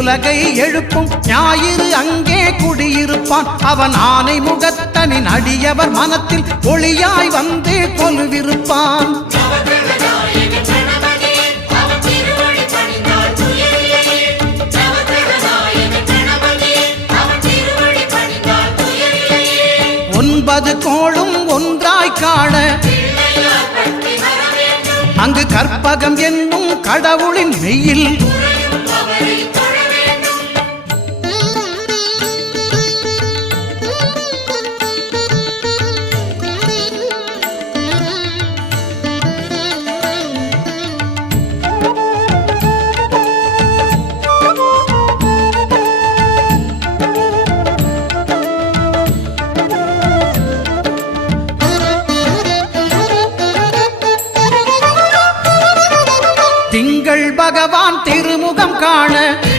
உலகை எழுப்பும் ஞாயிறு அங்கே குடியிருப்பான். அவன் ஆனை முகத்தனின் அடியவர் மனத்தில் ஒளியாய் வந்து கொலுவிருப்பான். ஒன்பது கோளும் ஒன்றாய் காண அங்கு கற்பகம் என்னும் கடவுளின் மெய்யில் திங்கள் பகவான் திருமுகம் காண